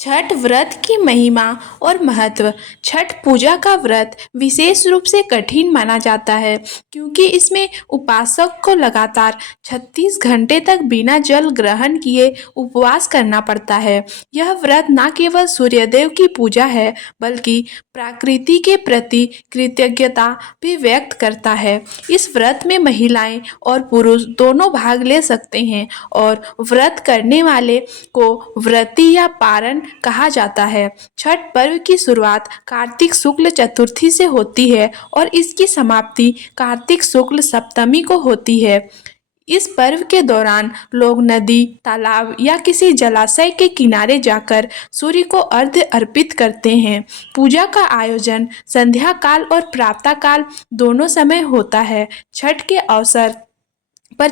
छठ व्रत की महिमा और महत्व। छठ पूजा का व्रत विशेष रूप से कठिन माना जाता है क्योंकि इसमें उपासक को लगातार 36 घंटे तक बिना जल ग्रहण किए उपवास करना पड़ता है। यह व्रत न केवल सूर्यदेव की पूजा है बल्कि प्रकृति के प्रति कृतज्ञता भी व्यक्त करता है। इस व्रत में महिलाएं और पुरुष दोनों भाग ले सकते हैं और व्रत करने वाले को व्रती या पारण कहा जाता है। छठ पर्व की शुरुआत कार्तिक शुक्ल चतुर्थी से होती है और इसकी समाप्ति कार्तिक शुक्ल सप्तमी को होती है। इस पर्व के दौरान लोग नदी, तालाब या किसी जलाशय के किनारे जाकर सूर्य को अर्घ्य अर्पित करते हैं। पूजा का आयोजन संध्या काल और प्रातः काल दोनों समय होता है। छठ के अवसर पर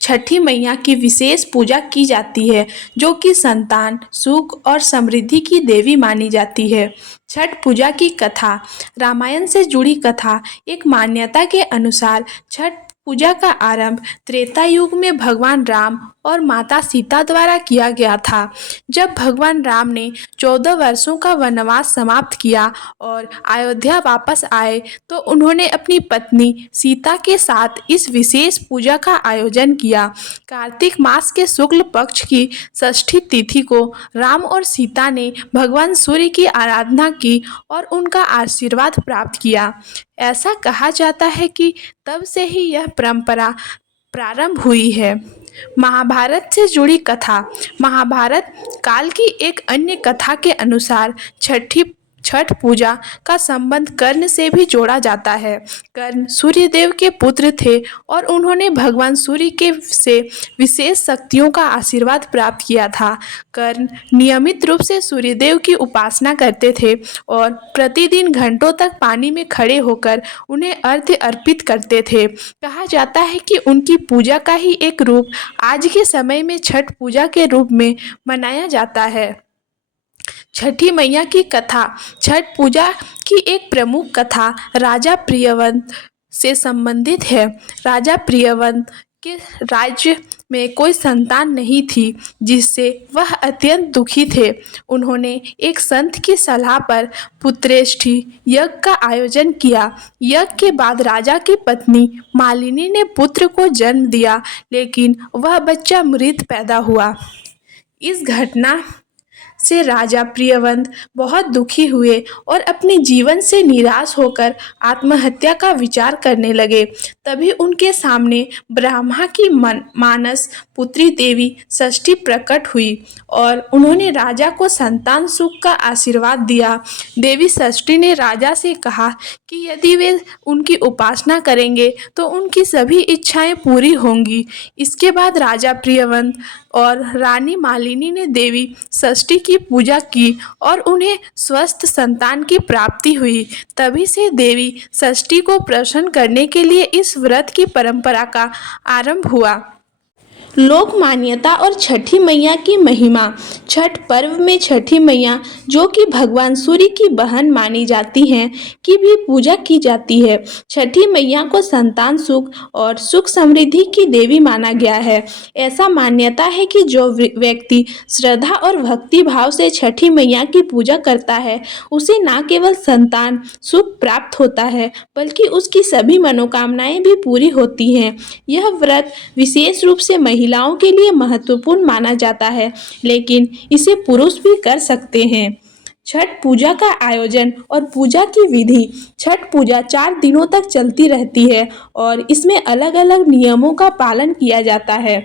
छठी मैया की विशेष पूजा की जाती है जो कि संतान, सुख और समृद्धि की देवी मानी जाती है। छठ पूजा की कथा। रामायण से जुड़ी कथा। एक मान्यता के अनुसार छठ पूजा का आरंभ त्रेता युग में भगवान राम और माता सीता द्वारा किया गया था। जब भगवान राम ने 14 वर्षों का वनवास समाप्त किया और अयोध्या वापस आए तो उन्होंने अपनी पत्नी सीता के साथ इस विशेष पूजा का आयोजन किया। कार्तिक मास के शुक्ल पक्ष की षष्ठी तिथि को राम और सीता ने भगवान सूर्य की आराधना की और उनका आशीर्वाद प्राप्त किया। ऐसा कहा जाता है कि तब से ही यह परंपरा प्रारंभ हुई है। महाभारत से जुड़ी कथा। महाभारत काल की एक अन्य कथा के अनुसार छठ पूजा का संबंध कर्ण से भी जोड़ा जाता है। कर्ण सूर्यदेव के पुत्र थे और उन्होंने भगवान सूर्य के से विशेष शक्तियों का आशीर्वाद प्राप्त किया था। कर्ण नियमित रूप से सूर्यदेव की उपासना करते थे और प्रतिदिन घंटों तक पानी में खड़े होकर उन्हें अर्घ्य अर्पित करते थे। कहा जाता है कि उनकी पूजा का ही एक रूप आज के समय में छठ पूजा के रूप में मनाया जाता है। छठी मैया की कथा। छठ पूजा की एक प्रमुख कथा राजा प्रियव्रत से संबंधित है। राजा प्रियव्रत के राज्य में कोई संतान नहीं थी जिससे वह अत्यंत दुखी थे। उन्होंने एक संत की सलाह पर पुत्रेष्ठी यज्ञ का आयोजन किया। यज्ञ के बाद राजा की पत्नी मालिनी ने पुत्र को जन्म दिया लेकिन वह बच्चा मृत पैदा हुआ। इस घटना से राजा प्रियव्रत बहुत दुखी हुए और अपने जीवन से निराश होकर आत्महत्या का विचार करने लगे। तभी उनके सामने ब्रह्मा की मानस पुत्री देवी षष्ठी प्रकट हुई और उन्होंने राजा को संतान सुख का आशीर्वाद दिया। देवी षष्ठी ने राजा से कहा कि यदि वे उनकी उपासना करेंगे तो उनकी सभी इच्छाएं पूरी होंगी। इसके बाद राजा प्रियव्रत और रानी मालिनी ने देवी षष्ठी की पूजा की और उन्हें स्वस्थ संतान की प्राप्ति हुई। तभी से देवी षष्ठी को प्रसन्न करने के लिए इस व्रत की परंपरा का आरंभ हुआ। लोक मान्यता और छठी मैया की महिमा। छठ पर्व में छठी मैया जो कि भगवान सूर्य की बहन मानी जाती हैं की भी पूजा की जाती है। छठी मैया को संतान सुख और सुख समृद्धि की देवी माना गया है। ऐसा मान्यता है कि जो व्यक्ति श्रद्धा और भक्ति भाव से छठी मैया की पूजा करता है उसे न केवल संतान सुख प्राप्त होता है बल्कि उसकी सभी मनोकामनाएं भी पूरी होती हैं। यह व्रत विशेष रूप से महिलाओं के लिए महत्वपूर्ण माना जाता है लेकिन इसे पुरुष भी कर सकते हैं। छठ पूजा का आयोजन और पूजा की विधि। छठ पूजा 4 दिनों तक चलती रहती है और इसमें अलग अलग नियमों का पालन किया जाता है।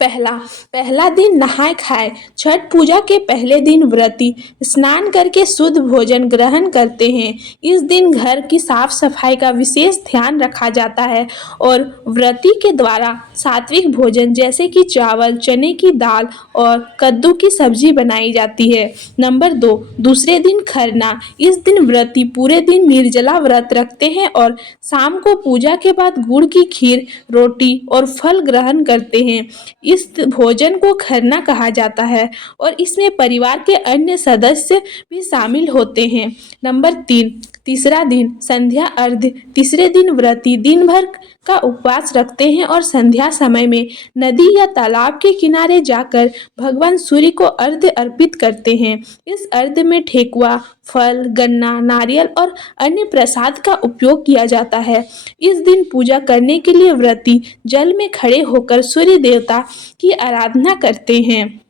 पहला दिन नहाय खाए। छठ पूजा के पहले दिन व्रती स्नान करके शुद्ध भोजन ग्रहण करते हैं। इस दिन घर की साफ सफाई का विशेष ध्यान रखा जाता है और व्रती के द्वारा सात्विक भोजन जैसे कि चावल, चने की दाल और कद्दू की सब्जी बनाई जाती है। नंबर 2, दूसरे दिन खरना। इस दिन व्रती पूरे दिन निर्जला व्रत रखते हैं और शाम को पूजा के बाद गुड़ की खीर, रोटी और फल ग्रहण करते हैं। इस भोजन को खरना कहा जाता है और इसमें परिवार के अन्य सदस्य भी शामिल होते हैं। नंबर 3, तीसरा दिन संध्या अर्घ्य। तीसरे दिन व्रती दिन भर का उपवास रखते हैं और संध्या समय में नदी या तालाब के किनारे जाकर भगवान सूर्य को अर्घ्य अर्पित करते हैं। इस अर्घ्य में ठेकुआ, फल, गन्ना, नारियल और अन्य प्रसाद का उपयोग किया जाता है। इस दिन पूजा करने के लिए व्रती जल में खड़े होकर सूर्य देवता की आराधना करते हैं।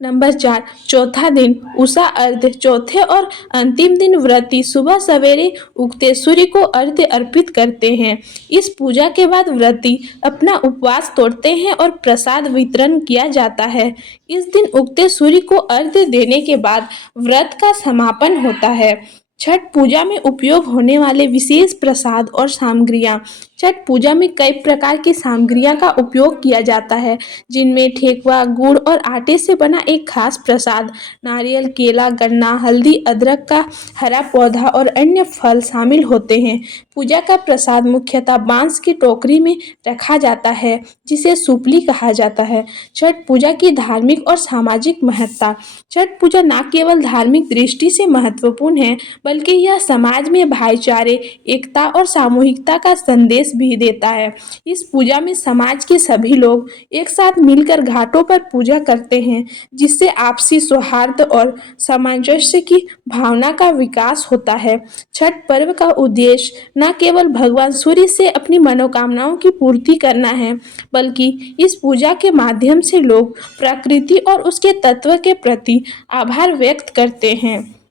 नंबर 4, चौथा दिन उषा अर्घ्य। चौथे और अंतिम दिन व्रती सुबह सवेरे उगते सूर्य को अर्घ्य अर्पित करते हैं। इस पूजा के बाद व्रती अपना उपवास तोड़ते हैं और प्रसाद वितरण किया जाता है। इस दिन उगते सूर्य को अर्घ्य देने के बाद व्रत का समापन होता है। छठ पूजा में उपयोग होने वाले विशेष प्रसाद और सामग्रियाँ। छठ पूजा में कई प्रकार की सामग्रियाँ का उपयोग किया जाता है, जिनमें ठेकुआ, गुड़ और आटे से बना एक खास प्रसाद, नारियल, केला, गन्ना, हल्दी, अदरक का हरा पौधा और अन्य फल शामिल होते हैं। पूजा का प्रसाद मुख्यतः बांस की टोकरी में रखा जाता है, जिसे सुपली कहा जाता है। छठ पूजा की धार्मिक और सामाजिक महत्ता। छठ पूजा न केवल धार्मिक दृष्टि से महत्वपूर्ण है, बल्कि यह समाज में भाईचारे, एकता और सामूहिकता का संदेश भी देता है। इस पूजा में समाज के सभी लोग एक साथ मिलकर घाटों पर पूजा करते हैं, जिससे आपसी सौहार्द और सामंजस्य की भावना का विकास होता है। छठ पर्व का उद्देश्य न केवल भगवान सूर्य से अपनी मनोकामनाओं की पूर्ति करना है, बल्कि इस पूजा के माध्यम से लोग प्रकृति और उसके तत्व के प्रति आभार व्यक्त करते हैं।